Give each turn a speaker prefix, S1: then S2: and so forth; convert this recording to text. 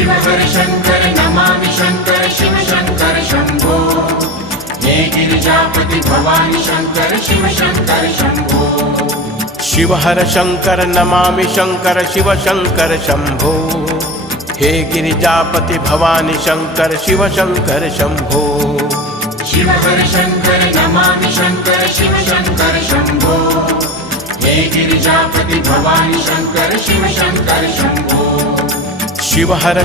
S1: शिव हर शंकर नमामि शंकर शिव शंकर शंभो. हे गिरिजापति भवानी शंकर शिव शंकर शंभो.
S2: शिव हर शंकर नमामि शंकर शिव शंकर शंभो. हे गिरिजापति भवानी शंकर शिव शंकर शंभो.
S1: शिव हर शंकर नमामि शंकर शिव शंकर शंभो. हे गिरिजापति भवानी शंकर शिव शंकर शंभो.
S2: शिव हर